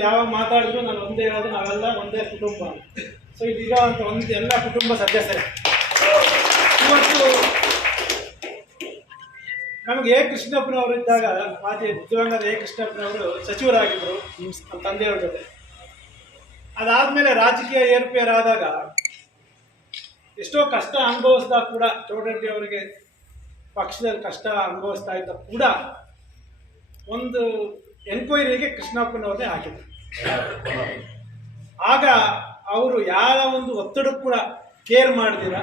Channel ಯಾವಾಗ ಮಾತಾಡಿದ್ರು ನಾನು ಒಂದೇ ಹೇಳೋದು, ನಾವೆಲ್ಲ ಒಂದೇ ಕುಟುಂಬ. ಸೊ ಇದೀಗ ಅಂತ ಒಂದು ಎಲ್ಲ ಕುಟುಂಬ ಸದಸ್ಯರೇ. ಇವತ್ತು ನಮಗೆ ಎ ಕೃಷ್ಣಪ್ಪನವರು ಇದ್ದಾಗ, ಮಾಜಿ ದಿವಂಗತ ಎ ಕೃಷ್ಣಪ್ಪನವರು ಸಚಿವರಾಗಿದ್ದರು ನಮ್ಮ ತಂದೆಯವ್ರ ಜೊತೆ. ಅದಾದಮೇಲೆ ರಾಜಕೀಯ ಏರುಪೇರಾದಾಗ ಎಷ್ಟೋ ಕಷ್ಟ ಅನುಭವಿಸಿದಾಗ ಕೂಡ, ಚೌಡರೆಡ್ಡಿ ಅವರಿಗೆ ಪಕ್ಷದಲ್ಲಿ ಕಷ್ಟ ಅನುಭವಿಸ್ತಾ ಇದ್ದ ಕೂಡ ಒಂದು ಎನ್ಕ್ವೈರಿಗೆ ಕೃಷ್ಣಪ್ಪನವ್ರನ್ನೇ ಹಾಕಿದ್ರು. ಆಗ ಅವರು ಯಾರ ಒಂದು ಒತ್ತಡಕ್ಕೂ ಕೂಡ ಕೇರ್ ಮಾಡಿದಿರ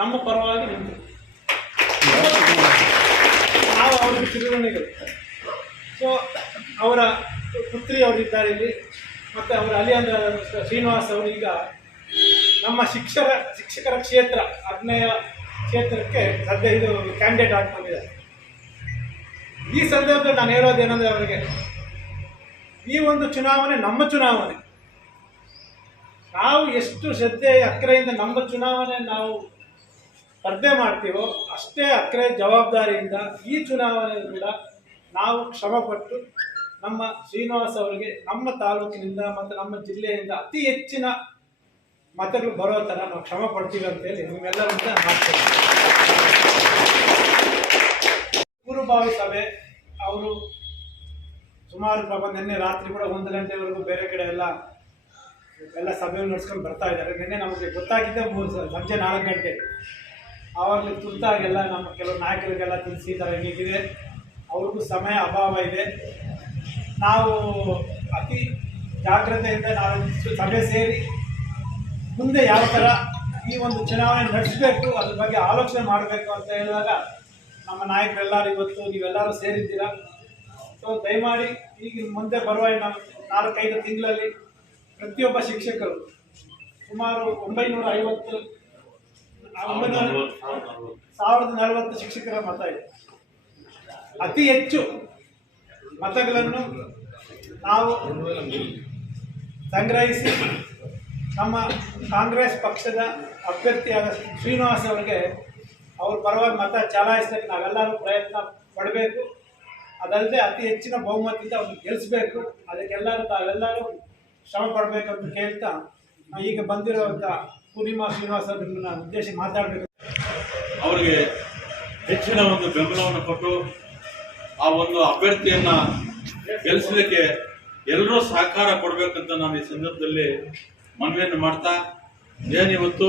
ನಮ್ಮ ಪರವಾಗಿ ನಿಂತು ನಾವು ಅವ್ರಿಗೆ ಚಿರಋಣಿಗಳು. ಸೊ ಅವರ ಪುತ್ರಿ ಅವರಿದ್ದಾರೆ ಇಲ್ಲಿ, ಮತ್ತು ಅವರ ಅಲಿಯಂದ್ರ ಶ್ರೀನಿವಾಸ್ ಅವರು ಈಗ ನಮ್ಮ ಶಿಕ್ಷಕರ ಕ್ಷೇತ್ರ 10ನೇ ಕ್ಷೇತ್ರಕ್ಕೆ ಸದ್ಯ ಇದು ಕ್ಯಾಂಡಿಡೇಟ್ ಆಗಿ ಬಂದಿದ್ದಾರೆ. ಈ ಸಂದರ್ಭದಲ್ಲಿ ನಾನು ಹೇಳೋದೇನೆಂದರೆ, ಅವರಿಗೆ ಈ ಒಂದು ಚುನಾವಣೆ ನಮ್ಮ ಚುನಾವಣೆ. ನಾವು ಎಷ್ಟು ಶ್ರದ್ಧೆ ಅಕ್ಕರೆಯಿಂದ ನಮ್ಮ ಚುನಾವಣೆ ನಾವು ಸ್ಪರ್ಧೆ ಮಾಡ್ತೀವೋ, ಅಷ್ಟೇ ಅಕ್ಕರೆ ಜವಾಬ್ದಾರಿಯಿಂದ ಈ ಚುನಾವಣೆ ಕೂಡ ನಾವು ಶ್ರಮಪಟ್ಟು ನಮ್ಮ ಶ್ರೀನಿವಾಸ್ ಅವರಿಗೆ ನಮ್ಮ ತಾಲೂಕಿನಿಂದ ಮತ್ತು ನಮ್ಮ ಜಿಲ್ಲೆಯಿಂದ ಅತಿ ಹೆಚ್ಚಿನ ಮತಗಳು ಬರೋ ಥರ ನಾವು ಶ್ರಮ ಪಡ್ತೀವಿ ಅಂತೇಳಿ ನಿಮ್ಮೆಲ್ಲರಿಂದ ಮಾಡ್ತೇವೆ. ಪೂರ್ವಭಾವಿ ಸಭೆ ಅವರು ಸುಮಾರು ನಿನ್ನೆ ರಾತ್ರಿ ಕೂಡ 1 ಗಂಟೆವರೆಗೂ ಬೇರೆ ಕಡೆ ಎಲ್ಲ ಸಭೆಯನ್ನು ನಡೆಸ್ಕೊಂಡು ಬರ್ತಾ ಇದ್ದಾರೆ. ನಿನ್ನೆ ನಮಗೆ ಗೊತ್ತಾಗಿದ್ದೆ ಸಂಜೆ 4 ಗಂಟೆ. ಆವಾಗಲೇ ತುರ್ತಾಗೆಲ್ಲ ನಮ್ಮ ಕೆಲವು ನಾಯಕರಿಗೆಲ್ಲ ತಿಳಿಸಿ ಈ ಥರ ಹೀಗಿದೆ, ಅವ್ರಿಗೂ ಸಮಯ ಅಭಾವ ಇದೆ, ನಾವು ಅತಿ ಜಾಗ್ರತೆಯಿಂದ ನಾವು ಸಭೆ ಸೇರಿ ಮುಂದೆ ಯಾವ ಥರ ಈ ಒಂದು ಚುನಾವಣೆ ನಡೆಸಬೇಕು ಅದ್ರ ಬಗ್ಗೆ ಆಲೋಚನೆ ಮಾಡಬೇಕು ಅಂತ ಹೇಳಿದಾಗ ನಮ್ಮ ನಾಯಕರೆಲ್ಲರೂ ಇವತ್ತು ನೀವೆಲ್ಲರೂ ಸೇರಿದ್ದೀರಾ. ಸೊ ದಯಮಾಡಿ ಈಗ ಮುಂದೆ ಬರುವ ನಮ್ಮ 4-5 ತಿಂಗಳಲ್ಲಿ ಪ್ರತಿಯೊಬ್ಬ ಶಿಕ್ಷಕರು ಸುಮಾರು 1040 ಶಿಕ್ಷಕರ ಮತ ಇದೆ. ಅತಿ ಹೆಚ್ಚು ಮತಗಳನ್ನು ನಾವು ಸಂಗ್ರಹಿಸಿ ನಮ್ಮ ಕಾಂಗ್ರೆಸ್ ಪಕ್ಷದ ಅಭ್ಯರ್ಥಿಯಾದ ಶ್ರೀನಿವಾಸ್ ಅವರಿಗೆ ಅವ್ರ ಪರವಾಗಿ ಮತ ಚಲಾಯಿಸಲಿಕ್ಕೆ ನಾವೆಲ್ಲರೂ ಪ್ರಯತ್ನ ಪಡಬೇಕು. ಅದಲ್ಲದೆ ಅತಿ ಹೆಚ್ಚಿನ ಬಹುಮತದಿಂದ ಅವ್ರನ್ನ ಗೆಲ್ಲಿಸಬೇಕು. ಅದಕ್ಕೆಲ್ಲರೂ ತಾವೆಲ್ಲರೂ ಶ್ರಮ ಪಡಬೇಕಂತ ಕೇಳ್ತಾ, ಈಗ ಬಂದಿರುವಂಥ ಪೂರ್ಣಿಮಾ ಶ್ರೀನಿವಾಸ್ ಅವರನ್ನ ಉದ್ದೇಶಿಸಿ ಮಾತಾಡಬೇಕು. ಅವರಿಗೆ ಹೆಚ್ಚಿನ ಒಂದು ಬೆಂಬಲವನ್ನು ಕೊಟ್ಟು ಆ ಒಂದು ಅಭ್ಯರ್ಥಿಯನ್ನು ಗೆಲ್ಲಿಸಲಿಕ್ಕೆ ಎಲ್ಲರೂ ಸಹಕಾರ ಕೊಡಬೇಕಂತ ನಾನು ಈ ಸಂದರ್ಭದಲ್ಲಿ ಮನವಿಯನ್ನು ಮಾಡ್ತಾ, ಏನಿವತ್ತು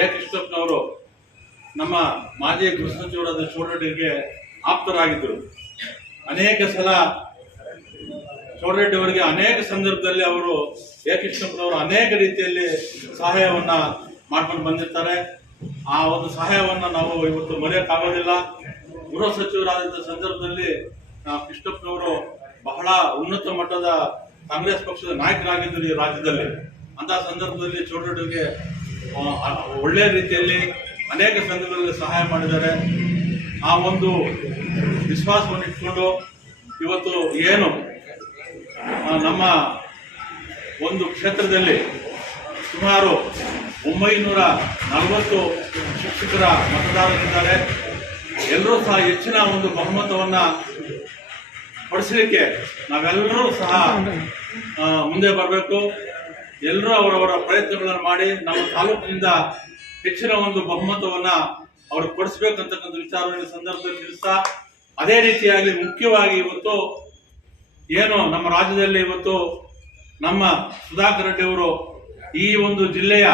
ಎ ಕೃಷ್ಣಪ್ಪನವರು ನಮ್ಮ ಮಾಜಿ ಗೃಹ ಸಚಿವರಾದ ಚೌಡರೆಡ್ಡಿಗೆ ಆಪ್ತರಾಗಿದ್ದರು. ಅನೇಕ ಸಲ ಚೌಡರೆಡ್ಡಿ ಅವರಿಗೆ ಅನೇಕ ಸಂದರ್ಭದಲ್ಲಿ ಅವರು ಎ ಕೃಷ್ಣಪ್ಪನವರು ಅನೇಕ ರೀತಿಯಲ್ಲಿ ಸಹಾಯವನ್ನ ಮಾಡ್ಕೊಂಡು ಬಂದಿರ್ತಾರೆ. ಆ ಒಂದು ಸಹಾಯವನ್ನ ನಾವು ಇವತ್ತು ಮರೆಯೋಕ್ಕಾಗೋದಿಲ್ಲ. ಗೃಹ ಸಚಿವರಾದಂಥ ಸಂದರ್ಭದಲ್ಲಿ ಕೃಷ್ಣಪ್ಪನವರು ಬಹಳ ಉನ್ನತ ಮಟ್ಟದ ಕಾಂಗ್ರೆಸ್ ಪಕ್ಷದ ನಾಯಕರಾಗಿದ್ದರು ಈ ರಾಜ್ಯದಲ್ಲಿ. ಅಂತಹ ಸಂದರ್ಭದಲ್ಲಿ ಚೌಡರೆಡ್ಡಿಗೆ ಒಳ್ಳೆಯ ರೀತಿಯಲ್ಲಿ ಅನೇಕ ಸಂದರ್ಭದಲ್ಲಿ ಸಹಾಯ ಮಾಡಿದ್ದಾರೆ. ಆ ಒಂದು ವಿಶ್ವಾಸವನ್ನು ಇಟ್ಕೊಂಡು ಇವತ್ತು ಏನು ನಮ್ಮ ಒಂದು ಕ್ಷೇತ್ರದಲ್ಲಿ ಸುಮಾರು 940 ಶಿಕ್ಷಕರ ಮತದಾರರಿದ್ದಾರೆ. ಎಲ್ಲರೂ ಸಹ ಹೆಚ್ಚಿನ ಒಂದು ಬಹುಮತವನ್ನು ಪಡಿಸಲಿಕ್ಕೆ ನಾವೆಲ್ಲರೂ ಸಹ ಮುಂದೆ ಬರಬೇಕು. ಎಲ್ಲರೂ ಅವರವರ ಪ್ರಯತ್ನಗಳನ್ನು ಮಾಡಿ ನಮ್ಮ ತಾಲೂಕಿನಿಂದ ಹೆಚ್ಚಿನ ಒಂದು ಬಹುಮತವನ್ನು ಅವ್ರಿಗೆ ಕೊಡಿಸ್ಬೇಕಂತಕ್ಕಂಥ ವಿಚಾರವನ್ನು ಸಂದರ್ಭದಲ್ಲಿ ತಿಳಿಸ್ತಾ, ಅದೇ ರೀತಿಯಾಗಿ ಮುಖ್ಯವಾಗಿ ಇವತ್ತು ಏನು ನಮ್ಮ ರಾಜ್ಯದಲ್ಲಿ ಇವತ್ತು ನಮ್ಮ ಸುಧಾಕರ್ ರೆಡ್ಡಿ ಅವರು ಈ ಒಂದು ಜಿಲ್ಲೆಯ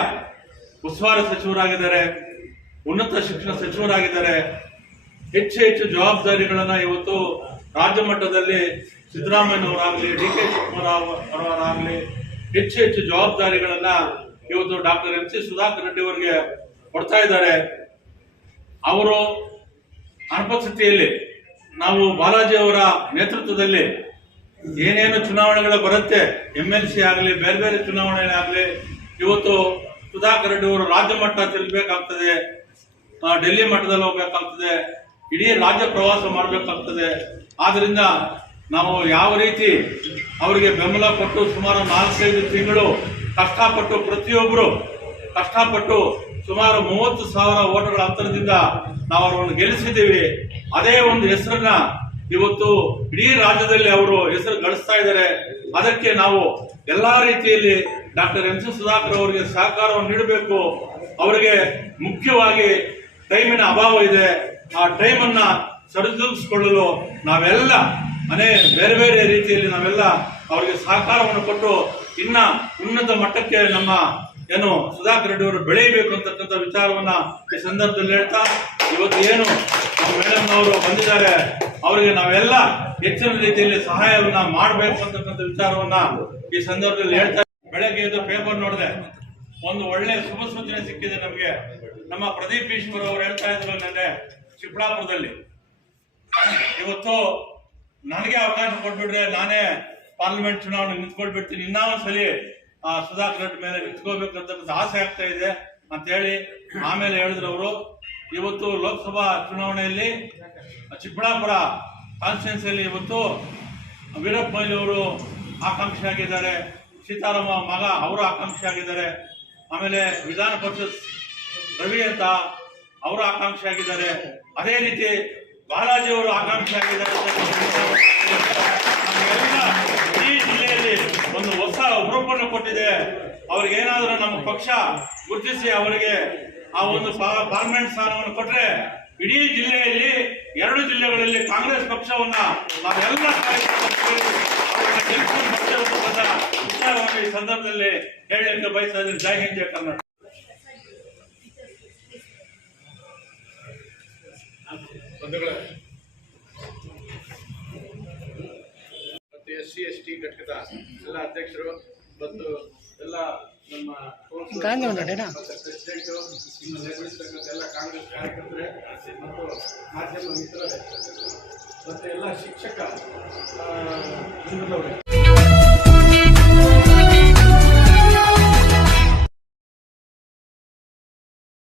ಉಸ್ತುವಾರಿ ಸಚಿವರಾಗಿದ್ದಾರೆ, ಉನ್ನತ ಶಿಕ್ಷಣ ಸಚಿವರಾಗಿದ್ದಾರೆ. ಹೆಚ್ಚು ಜವಾಬ್ದಾರಿಗಳನ್ನ ಇವತ್ತು ರಾಜ್ಯ ಮಟ್ಟದಲ್ಲಿ ಸಿದ್ದರಾಮಯ್ಯನವರಾಗಲಿ, ಡಿ.ಕೆ. ಶಿವಕುಮಾರ್ ಅವರಾಗಲಿ ಹೆಚ್ಚು ಜವಾಬ್ದಾರಿಗಳನ್ನ ಇವತ್ತು doctor M C Sudhakar Reddy ಅವರಿಗೆ ಕೊಡ್ತಾ ಇದ್ದಾರೆ. ಅವರು ಅನುಪಸ್ಥಿತಿಯಲ್ಲಿ ನಾವು ಬಾಲಾಜಿ ಅವರ ನೇತೃತ್ವದಲ್ಲಿ ಏನೇನು ಚುನಾವಣೆಗಳು ಬರುತ್ತೆ, MLC ಆಗಲಿ ಬೇರೆ ಬೇರೆ ಚುನಾವಣೆಗಳಾಗಲಿ, ಇವತ್ತು ಸುಧಾಕರ್ ರೆಡ್ಡಿ ಅವರು ರಾಜ್ಯ ಮಟ್ಟ ತಿರುಗಬೇಕಾಗ್ತದೆ, ಡೆಲ್ಲಿ ಮಟ್ಟದಲ್ಲಿ ಹೋಗ್ಬೇಕಾಗ್ತದೆ, ಇಡೀ ರಾಜ್ಯ ಪ್ರವಾಸ ಮಾಡಬೇಕಾಗ್ತದೆ. ಆದ್ರಿಂದ ನಾವು ಯಾವ ರೀತಿ ಅವರಿಗೆ ಬೆಂಬಲ ಕೊಟ್ಟು ಸುಮಾರು 4-5 ತಿಂಗಳು ಕಷ್ಟಪಟ್ಟು ಪ್ರತಿಯೊಬ್ಬರು ಕಷ್ಟಪಟ್ಟು ಸುಮಾರು 30,000 ಓಟುಗಳ ಅಂತರದಿಂದ ನಾವು ಅವರನ್ನು ಗೆಲ್ಲಿಸಿದ್ದೀವಿ. ಅದೇ ಒಂದು ಹೆಸರನ್ನ ಇವತ್ತು ಇಡೀ ರಾಜ್ಯದಲ್ಲಿ ಅವರು ಹೆಸರು ಗಳಿಸ್ತಾ ಇದ್ದಾರೆ. ಅದಕ್ಕೆ ನಾವು ಎಲ್ಲಾ ರೀತಿಯಲ್ಲಿ ಡಾಕ್ಟರ್ ಎಂ ಸಿ ಸುಧಾಕರ್ ಅವರಿಗೆ ಸಹಕಾರವನ್ನು ನೀಡಬೇಕು. ಅವರಿಗೆ ಮುಖ್ಯವಾಗಿ ಟೈಮಿನ ಅಭಾವ ಇದೆ. ಆ ಟೈಮನ್ನ ಸರಿದೂಗಿಸಿಕೊಳ್ಳಲು ನಾವೆಲ್ಲ ಬೇರೆ ಬೇರೆ ರೀತಿಯಲ್ಲಿ ನಾವೆಲ್ಲ ಅವರಿಗೆ ಸಹಕಾರವನ್ನು ಕೊಟ್ಟು ಇನ್ನ ಉನ್ನತ ಮಟ್ಟಕ್ಕೆ ನಮ್ಮ ಸುಧಾಕರ್ ರೆಡ್ಡಿ ಅವರು ಬೆಳೆಯಬೇಕು ಅಂತಕ್ಕಂಥ ವಿಚಾರವನ್ನ ಈ ಸಂದರ್ಭದಲ್ಲಿ ಹೇಳ್ತಾ, ಇವತ್ತು ಏನು ನಮ್ಮ ಮೇಡಮ್ ಅವರು ಬಂದಿದ್ದಾರೆ, ಅವರಿಗೆ ನಾವೆಲ್ಲ ಹೆಚ್ಚಿನ ರೀತಿಯಲ್ಲಿ ಸಹಾಯವನ್ನ ಮಾಡಬೇಕು ಅಂತಕ್ಕಂಥ ವಿಚಾರವನ್ನ ಈ ಸಂದರ್ಭದಲ್ಲಿ ಹೇಳ್ತಾ, ಬೆಳಗ್ಗೆ ಎದ್ದು ಪೇಪರ್ ನೋಡಿದೆ, ಒಂದು ಒಳ್ಳೆ ಶುಭ ಸೂಚನೆ ಸಿಕ್ಕಿದೆ ನಮಗೆ. ನಮ್ಮ ಪ್ರದೀಪ್ ಈಶ್ವರ್ ಅವರು ಹೇಳ್ತಾ ಇದ್ರು ನೆನ್ನೆ ಚಿಕ್ಕಬಳ್ಳಾಪುರದಲ್ಲಿ, ಇವತ್ತು ನನಗೆ ಅವಕಾಶ ಕೊಟ್ಬಿಟ್ರೆ ನಾನೇ ಪಾರ್ಲಿಮೆಂಟ್ ಚುನಾವಣೆ ನಿಂತ್ಕೊಳ್ಬಿಡ್ತೀನಿ, ಇನ್ನೂ ಒಂದ್ಸಲಿ ಸುಧಾಕರ್ ರೆಡ್ಡಿ ಮೇಲೆ ನಿಂತ್ಕೋಬೇಕಂತ ಆಸೆ ಆಗ್ತಾ ಇದೆ ಅಂತ ಹೇಳಿ ಆಮೇಲೆ ಹೇಳಿದ್ರು ಅವರು. ಇವತ್ತು ಲೋಕಸಭಾ ಚುನಾವಣೆಯಲ್ಲಿ ಚಿಕ್ಕಬಳ್ಳಾಪುರ ಕಾನ್ಸ್ಟಿಟ್ಯೂನ್ಸಿಯಲ್ಲಿ ಇವತ್ತು ವೀರಪ್ಪ ಮೊಯ್ಲಿ ಅವರು ಆಕಾಂಕ್ಷಿ ಆಗಿದ್ದಾರೆ, ಸೀತಾರಾಮ ಮಗ ಅವರು ಆಕಾಂಕ್ಷಿ ಆಗಿದ್ದಾರೆ, ಆಮೇಲೆ ವಿಧಾನ ಪರಿಷತ್ ರವಿ ಅಂತ ಅವರು ಆಕಾಂಕ್ಷಿ ಆಗಿದ್ದಾರೆ, ಅದೇ ರೀತಿ ಬಾಲಾಜಿ ಅವರು ಆಕಾಂಕ್ಷಿ ಆಗಿದ್ದಾರೆ. ಈ ಜಿಲ್ಲೆಯಲ್ಲಿ ಒಂದು ಹೊಸ ಹುರುಪನ್ನು ಕೊಟ್ಟಿದೆ. ಅವ್ರಿಗೇನಾದ್ರೂ ನಮ್ಮ ಪಕ್ಷ ಗುರುತಿಸಿ ಅವರಿಗೆ ಆ ಒಂದು ಪಾರ್ಲಿಮೆಂಟ್ ಸ್ಥಾನವನ್ನು ಕೊಟ್ಟರೆ ಇಡೀ ಜಿಲ್ಲೆಯಲ್ಲಿ 2 ಜಿಲ್ಲೆಗಳಲ್ಲಿ ಕಾಂಗ್ರೆಸ್ ಪಕ್ಷವನ್ನ ನಾವೆಲ್ಲ ವಿಚಾರವನ್ನು ಈ ಸಂದರ್ಭದಲ್ಲಿ ಹೇಳಲಿಕ್ಕೆ ಬಯಸ್ತಾ ಇದ್ದೀನಿ. ಜೈ ಹಿಂದ್ ಜೈ ಕರ್ನಾಟಕ. ಮತ್ತು SC ST ಘಟಕದ ಎಲ್ಲ ಅಧ್ಯಕ್ಷರು ಮತ್ತು ಎಲ್ಲ ನಮ್ಮ ಪ್ರೆಸಿಡೆಂಟು, ಇನ್ನು ನಿರ್ವಹಿಸತಕ್ಕಂಥ ಎಲ್ಲ ಕಾಂಗ್ರೆಸ್ ಕಾರ್ಯಕರ್ತರೇ ಮತ್ತು ಮಾಧ್ಯಮ ಮಿತ್ರರೇ ಮತ್ತು ಎಲ್ಲ ಶಿಕ್ಷಕ